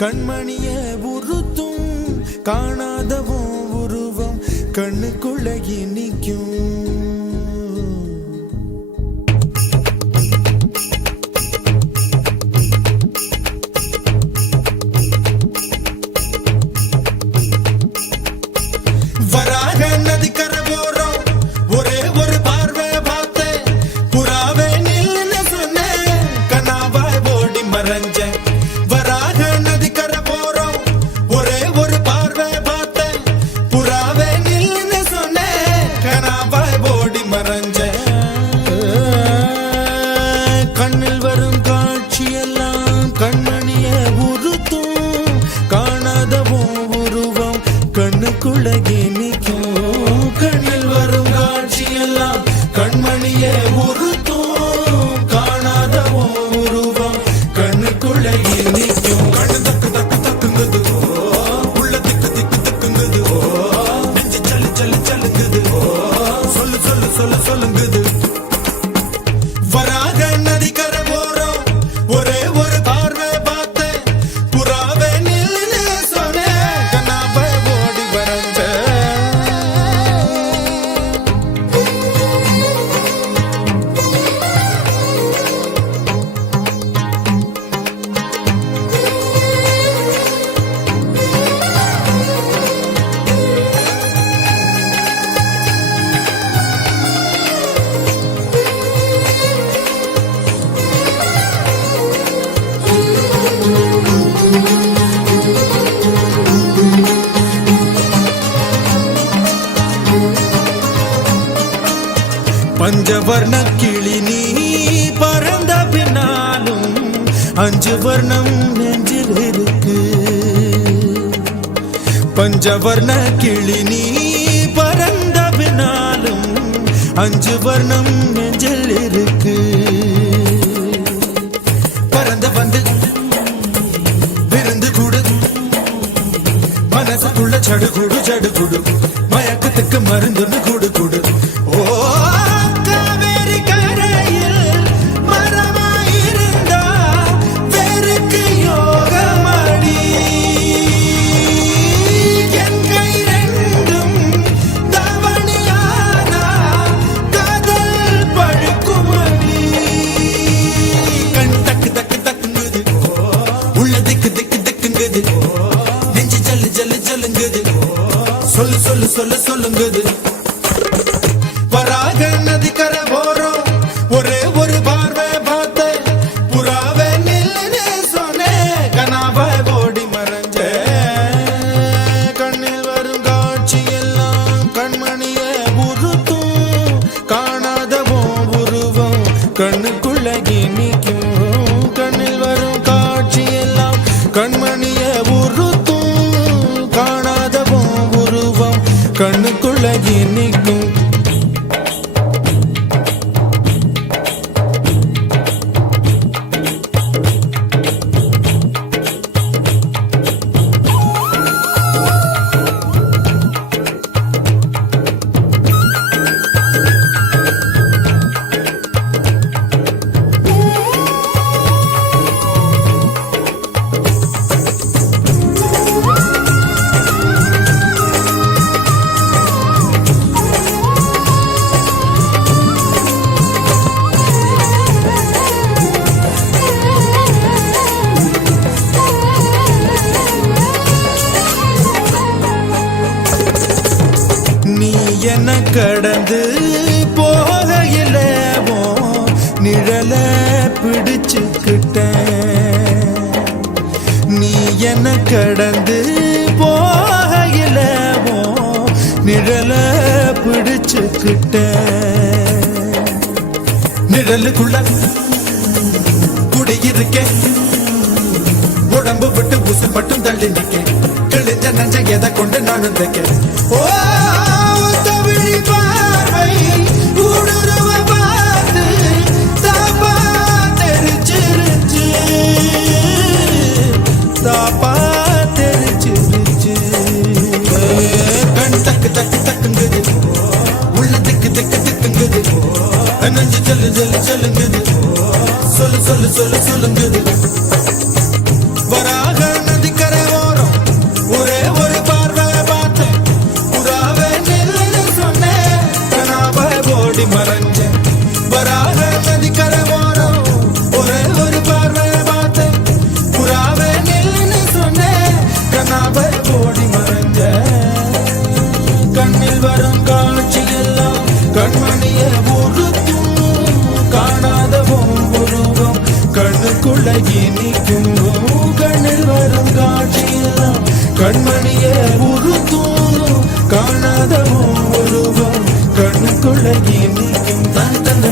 கண்மணிய உறுத்தும் காணாதவோ உருவம் கண்ணுக்குள்ள நிற்கும். வராக நதிக்கரை போறோம் ஒரே ஒரு பார்வை பார்த்தேன் புறாவே நில்லுன்னு சொன்னேன் கனாவாய் ஓடி மறைஞ்சேன். வராக நதிக்கரை போறோம் ஒரே ஒரு பார்வை பார்த்தேன் புறாவே நில்லுன்னு சொன்னேன் கனாவாய் ஓடி மறைஞ்சேன். கண்ணில் வரும் காட்சியெல்லாம் கண்மணிய உறுத்தும் காணாதவோ உருவம் கண்ணுக்குள்ள நிற்கும். கண்ணில் வரும் காட்சியெல்லாம் கண்மணிய உறுத்தும் காணாதவோ உருவம் கண்ணுக்குள்ள நிற்கும். கண்ணு தக்கு தக்கு தக்குங்குது உள்ள திக்கு திக்கு திக்குங்குது நெஞ்சு சல்லு சல்லு சல்லுங்குது சொல்லு சொல்லு சொல்லு சொல்லுங்குது. வராக நதிக்கரை போறோம் ஒரே ஒரு பார்வை பார்த்தேன் புறாவே நில்லுன்னு சொன்னேன் கனாவாய் ஓடி மறைஞ்சேன். பஞ்சவர்ண கிளி நீ பறந்த பின்னாலும் 5 வர்ணம் நெஞ்சில் இருக்கு. பஞ்சவர்ண கிளி நீ பறந்த பின்னாலும் 5 வர்ணம் நெஞ்சில் இருக்கு. பறந்து வந்து விருந்து கூடு மனசுக்குள்ள சடுகுடு சடுகுடு மயக்கத்துக்கு மருந்துன்னு கூடு கூடு. ஓ காவேரி கரையில் மரமாயிருந்தா வேருக்கு யோகமடி என் கை ரெண்டும் தவணியானா காதல் பழுக்குமடி. கண் தக்கு தக்கு தக்குங்குது உள்ள திக்கு திக்கு திக்குங்குது நெஞ்சு ஜல்லு ஜல்லு ஜல்லுங்குது சொல்லு சொல்லு சொல்லு சொல்லுங்குது. வராக நதிக்கரை போறோம் ஒரே ஒரு பார்வை பார்த்தேன் புறாவே நில்லுன்னு சொன்னேன் கனாவாய் ஓடி மறைஞ்சேன். கண்ணில் வரும் காட்சியெல்லாம் கண்மணிய உறுத்தும் காணாதவோ உருவம் கண்ணுக்குள்ள நிற்கும். கண்ணில் வரும் காட்சியெல்லாம் கண்மணிய உறுத்தும் காணாதவோ உருவம் கண்ணுக்குள்ள நிற்கும். என்ன கடந்து போகையில நிழல பிடிச்சுக்கிட்டேன். நீ என்ன கடந்து போகையில நிழல பிடிச்சுக்கிட்டேன். நிழலுக்குள்ள குடியிருக்கேன் உடம்பு விட்டு உசு மட்டும் தள்ளி நிற்கேன். கிழிஞ்ச நஞ்ச எதை கொண்டு நானும் தைக்கிறேன். ஓ தவிழி பார்வை ஊடுருவ பார்த்து தாப்பா தெரிச்சிருச்சு தாப்பா தெரிச்சிருச்சு. கண் தக்கு தக்கு தக்குங்குது உள்ள திக்கு திக்கு திக்குங்குது நஞ்சு ஜல்லு ஜல்லு ஜல்லுங்குது சொல்லு சொல்லு சொல்லு சொல்லுங்குது. வராக நதி ஓடி மறைஞ்ச வராக நதிக்கரை ஓரம் ஒரே ஒரு பார்வை பார்த்தேன் புறாவே நில்லுன்னு சொன்னேன் கனாவை ஓடி மறைஞ்ச கண்ணில் வரும் காட்சி எல்லாம் கண்மணிய உறுத்தும் காணாத உருவம் கண்ணுக்குள்ள இனிக்கும் கண்ணில் வரும் காட்சி எல்லாம் கண்மணிய உறுத்தும் காணாத உருவம் கண்ணுக்குள்ள இனிக்கும் தன் தந்த